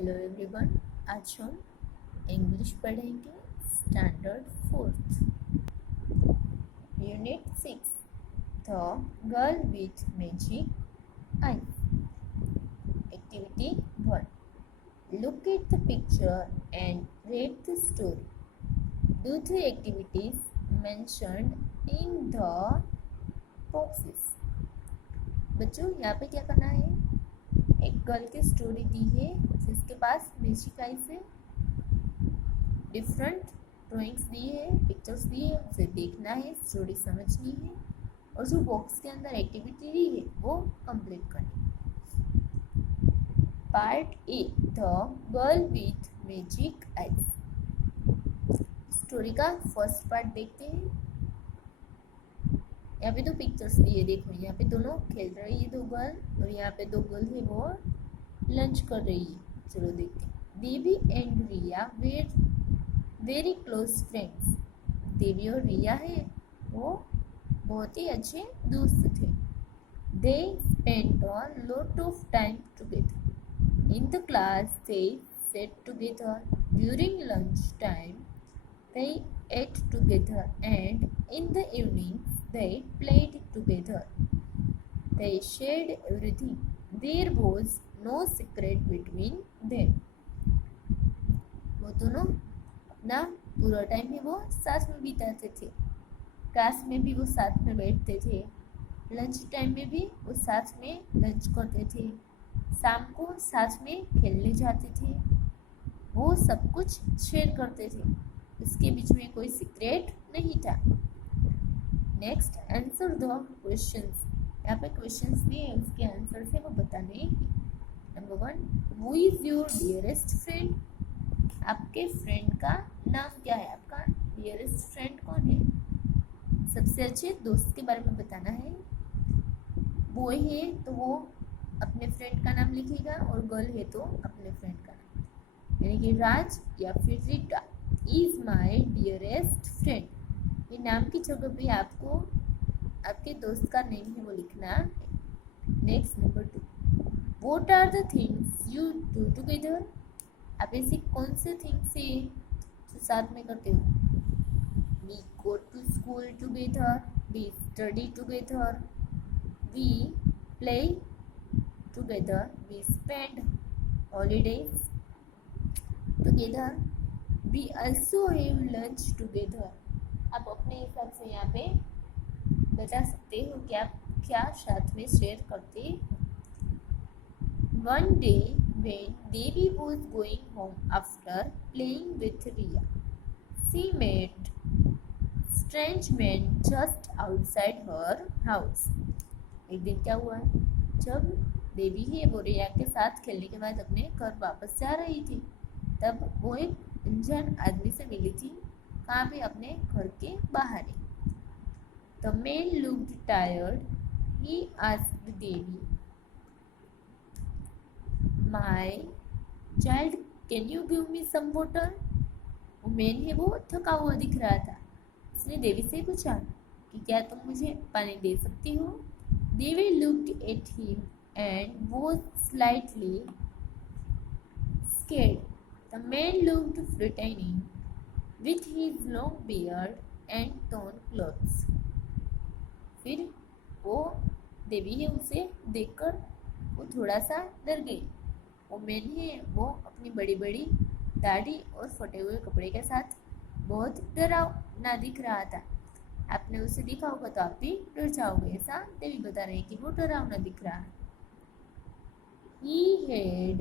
Hello everyone, आज हम English पढ़ेंगे standard 4th unit 6 the girl with magic I. Activity 1, look at the picture and read the story. Do the activities mentioned in the boxes. बच्चों, यहाँ पे क्या करना है, एक गर्ल की स्टोरी दी है जिसके पास मैजिक आई से डिफरेंट ड्राइंग्स दी है, पिक्चर्स दी है, उसे देखना है, स्टोरी समझनी है और जो बॉक्स के अंदर एक्टिविटी दी है वो कंप्लीट करनी है। Part A, the girl with magic I. Story का फर्स्ट पार्ट देखते हैं। यहाँ पे दो पिक्चर्स दिए, देखो यहाँ पे दोनों खेल रही है दो गर्ल, और यहाँ पे दो गर्ल है वो लंच कर रही है। चलो देखते हैं। Devi and Riya were very close friends. Devi और रिया है वो बहुत ही अच्छे दोस्त थे। They spent a lot of time together. In the class they sat together. During lunch time they ate together, and in the evenings they played together. They shared everything. There was no secret between them. वो दोनों अपना पूरा time भी वो साथ में बिताते थे। क्लास में भी वो साथ में बैठते थे, लंच टाइम में भी वो साथ में लंच करते थे, शाम को साथ में खेलने जाते थे। वो सब कुछ शेयर करते थे, उसके बीच में कोई सीक्रेट नहीं था। Next, answer the questions. यहाँ पे क्वेश्चंस दिए, उसके आंसर से वो बताने हैं। Number 1, who is your dearest friend. आपके फ्रेंड का नाम क्या है, आपका डियरेस्ट फ्रेंड कौन है। सबसे अच्छे दोस्त के बारे में बताना है। बॉय है तो वो अपने फ्रेंड का नाम लिखेगा, और गर्ल है तो अपने फ्रेंड का नाम, यानी कि राज या फिर Rita is my dearest friend. ये नाम की जगह पे आपको आपके दोस्त का नेम है वो लिखना है। Next, number 2, what are the things you do together. आप ऐसी कौन से थिंग्स है जो साथ में करते हो। We go to school together, we study together, we play together, we spend holidays together, we also have lunch together. आप अपने हिसाब से यहाँ पे बता सकते हो कि आप क्या साथ में शेयर करते। One day when Devi was going home after playing with Riya, she met strange men just outside her house. एक दिन क्या हुआ, जब देवी है वो रिया के साथ खेलने के बाद अपने घर वापस जा रही थी, तब वो एक अनजान आदमी से मिली थी। कहाँ पे, अपने घर के बाहर ही। The man looked tired. He asked Devi, "My child, can you give me some water?" वो मैन है वो थका हुआ दिख रहा था। उसने देवी से पूछा कि क्या तुम मुझे पानी दे सकती हो। देवी looked at him and was slightly scared. The man looked frightening with his long beard and torn clothes. फिर वो देवी है उसे देखकर वो थोड़ा सा डर गई। वो मैन है वो अपनी बड़ी बड़ी दाढ़ी और फटे हुए कपड़े के साथ बहुत डरावना दिख रहा था। आपने उसे देखा होगा तो आप भी डर जाओगे, ऐसा देवी बता रहे हैं कि वो डरावना दिख रहा है। He had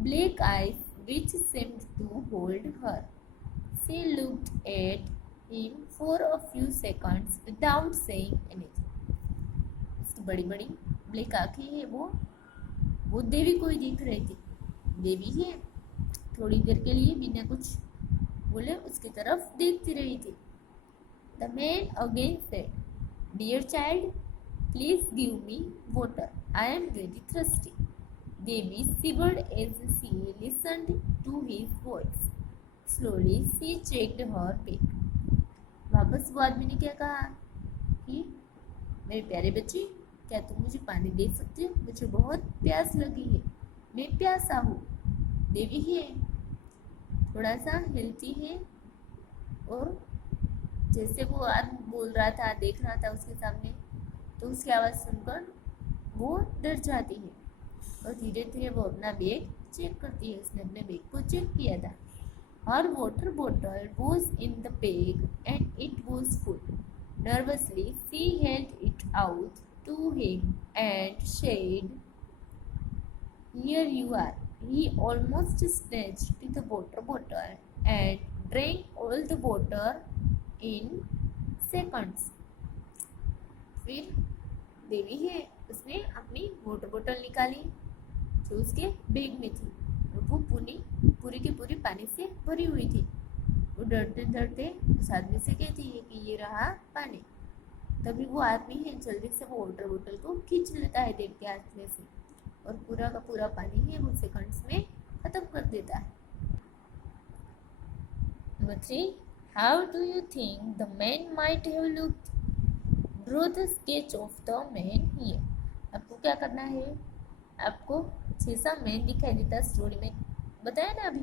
black eyes which seemed to hold her. She looked at him for a few seconds without saying anything. उसकी बड़ी बड़ी ब्लैक आँखें हैं वो देवी को ही देख रही थी। देवी है थोड़ी देर के लिए बिना कुछ बोले उसकी तरफ देखती रही थी। The man again said, "Dear child, please give me water. I am very thirsty." Devi shivered as she listened to his voice. Slowly she checked her bag. वापस वो आदमी ने क्या कहा कि मेरे प्यारे बच्चे, क्या तुम मुझे पानी दे सकते हो, मुझे बहुत प्यास लगी है। मैं प्यासा हूँ। देवी है थोड़ा सा हेल्थी है और जैसे वो आदमी बोल रहा था, देख रहा था उसके सामने, तो उसकी आवाज़ सुनकर वो डर जाती है और धीरे धीरे वो अपना बैग चेक करती है। उसने अपने बैग को चेक किया था। हर water bottle was in the bag and it was full. Nervously, she held it out to him and said, "Here you are." He almost snatched the water bottle and drank all the water in seconds. फिर देवी है उसने अपनी water बोतल निकाली जो उसके bag में थी और वो पूरी की पूरी पानी से भरी हुई थी। वो डरते डरते उस आदमी से कहती है कि ये रहा पानी। तभी वो आदमी है जल्दी से वो वाटर बोतल को खींच लेता है देव के हाथ में से और पूरा का पूरा पानी है वो सेकंड्स में खत्म कर देता है। Number 3. How do you think the man might have looked? Draw the sketch of the man here. आपको क्या करना है? आपको जैसा मैन दिखाई देता स्टोरी में बताया ना अभी,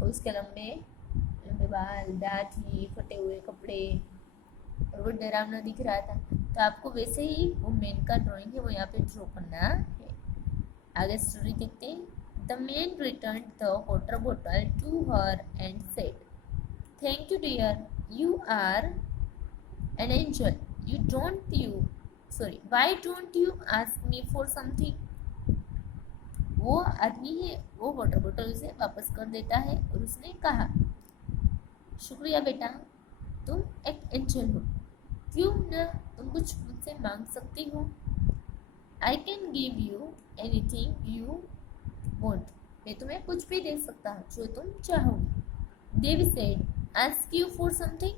तो उसके लंबे लंबे बाल, दाढ़ी, फटे हुए कपड़े और वो डरावना दिख रहा था, तो आपको वैसे ही वो मैन का ड्राइंग है वो यहाँ पे ड्रॉ करना है। आगे स्टोरी देखते हैं। The man returned the water bottle to her and said, "thank you dear, you are an angel. Why don't you ask me for something?" वो आदमी है वो वाटर बोतल उसे वापस कर देता है और उसने कहा, "शुक्रिया बेटा, तुम एक एंजल हो, क्यों न तुम कुछ मुझसे मांग सकती हो। I can give you anything you want. मैं तुम्हें कुछ भी दे सकता हूँ जो तुम चाहोगी." देवी said, "Ask you for something?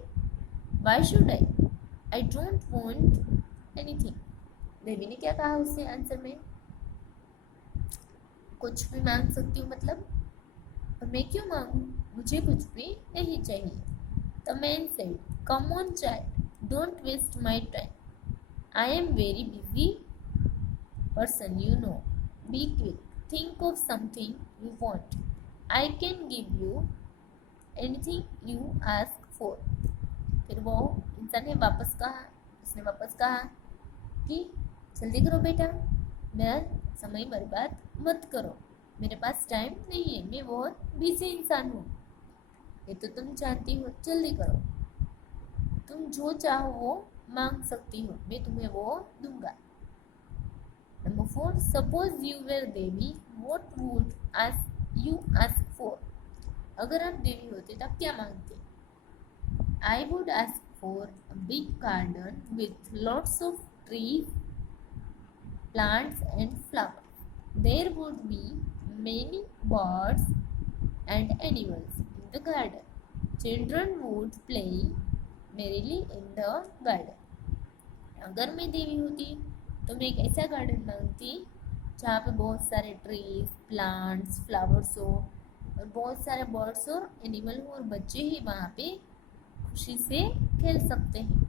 Why should I? I don't want anything." देवी ने क्या कहा उससे आंसर में, कुछ भी मांग सकती हूँ मतलब, और मैं क्यों मांगू, मुझे कुछ भी नहीं चाहिए। The man said, "Come on child, don't waste my time. I am very busy person, you know. Be quick, think of something you want. I can give you anything you ask for." फिर वो इंसान ने वापस कहा कि जल्दी करो बेटा, मेरा समय बर्बाद मत करो, मेरे पास टाइम नहीं है, मैं बहुत बिजी इंसान हूँ। ये तो तुम जानती हो, जल्दी करो, तुम जो चाहो वो मांग सकती हो, मैं तुम्हें वो दूंगा। Number 4. Suppose you were Devi, what would you ask for? अगर आप देवी होते तब क्या मांगते? I would ask for a big garden with lots of trees, plants and flowers. There would be many birds and animals in the garden. Children would play merrily in the garden. अगर मैं देवी होती तो मैं एक ऐसा garden मांगती जहाँ पे बहुत सारे ट्रीज, प्लांट्स, फ्लावर्स हो और बहुत सारे बर्ड्स हो, एनिमल हो और बच्चे ही वहाँ पे खुशी से खेल सकते हैं।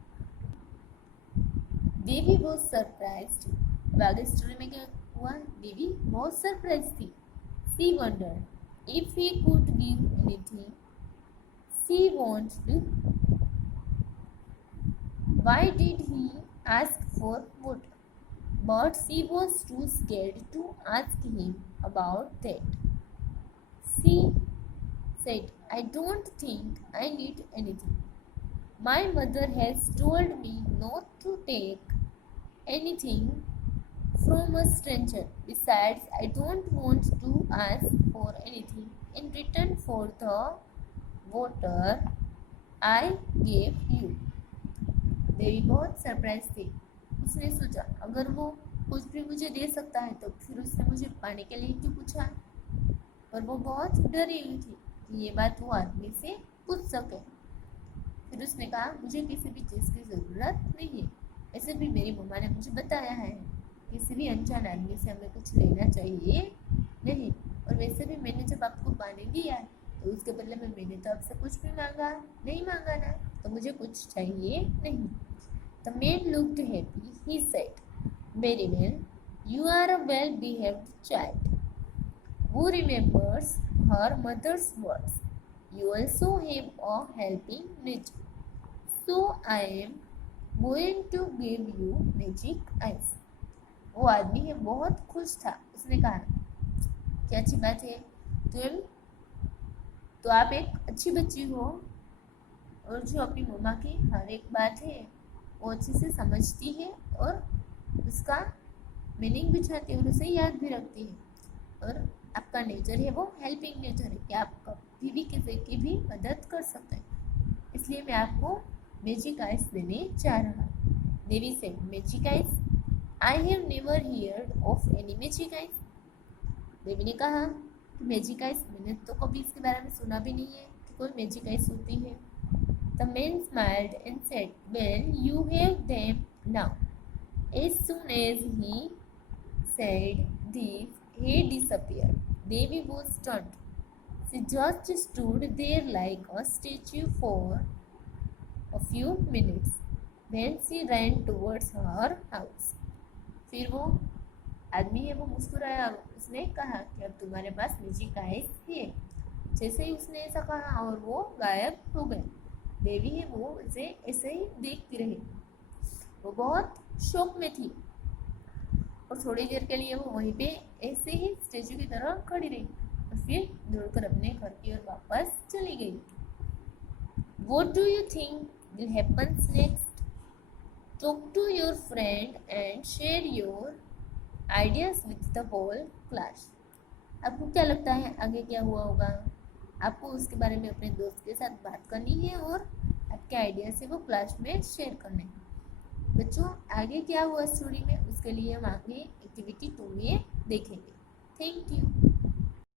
देवी बहुत सरप्राइज्ड। अब आगे स्टोरी में क्या हुआ? देवी बहुत सरप्राइज थी। She wondered if he could give anything she wanted. Why did he ask for water? But she was too scared to ask him about that. She said, "I don't think I need anything. My mother has told me not to take anything from a stranger. Besides, I don't want to ask for anything in return for the water I gave you." देवी बहुत surprise थी। उसने सोचा अगर वो कुछ भी मुझे दे सकता है तो फिर उसने मुझे पाने के लिए क्यों पूछा। पर वो बहुत डरी हुई थी कि ये बात वो आदमी से पूछ सके। फिर उसने कहा, "मुझे किसी भी चीज़ की ज़रूरत नहीं है। ऐसे भी मेरी मम्मा ने मुझे बताया है किसी भी अनजान आदमी से हमें कुछ लेना चाहिए नहीं, और वैसे भी मैंने जब आपको पानी दिया है तो उसके बदले में मैंने तो आपसे कुछ भी नहीं मांगा ना, तो मुझे कुछ चाहिए नहीं." The man looked happy. He said, "Very well, you are a well-behaved child. who remembers her mother's words. You also have a helping nature. So I am going to give you magic eyes. वो आदमी है बहुत खुश था। उसने कहा क्या अच्छी बात है, तो आप एक अच्छी बच्ची हो और जो अपनी मम्मा की हर एक बात है वो अच्छे से समझती है और उसका मीनिंग भी चाहती है और उसे याद भी रखती है। और आपका नेचर है वो हेल्पिंग नेचर है कि आप कभी भी किसी की भी मदद कर सकते हैं, इसलिए मैं आपको मैजिक आइस देने जा रहा हूँ। देवी से magic ice, I have never heard of any magic ice. Devi ने कहा कि मैजिक आइस, मैंने तो कभी इसके बारे में सुना भी नहीं है कि कोई मैजिक आइस होती है। The man smiled and said, well you have them now. As soon as he said this, he disappeared. Devi was stunned. She just stood there like a statue for a few minutes. Then she ran towards her house. फिर वो आदमी है वो मुस्कुराया और उसने कहा कि अब तुम्हारे पास मैजिक आइस है। जैसे ही उसने ऐसा कहा और वो गायब हो गए। देवी है वो उसे ऐसे ही देखती रही। वो बहुत शौक में थी और थोड़ी देर के लिए वो वहीं पे ऐसे ही स्टेचू की तरह खड़ी रही और फिर दौड़कर अपने घर की ओर वापस चली गई। What do you think will happen next? Talk to your friend and share your ideas with the whole class. आपको क्या लगता है आगे क्या हुआ होगा? आपको उसके बारे में अपने दोस्त के साथ बात करनी है और आपके आइडिया से वो क्लास में शेयर करने हैं। बच्चों, आगे क्या हुआ स्टोरी में उसके लिए हम आगे एक्टिविटी 2 में देखेंगे। Thank you.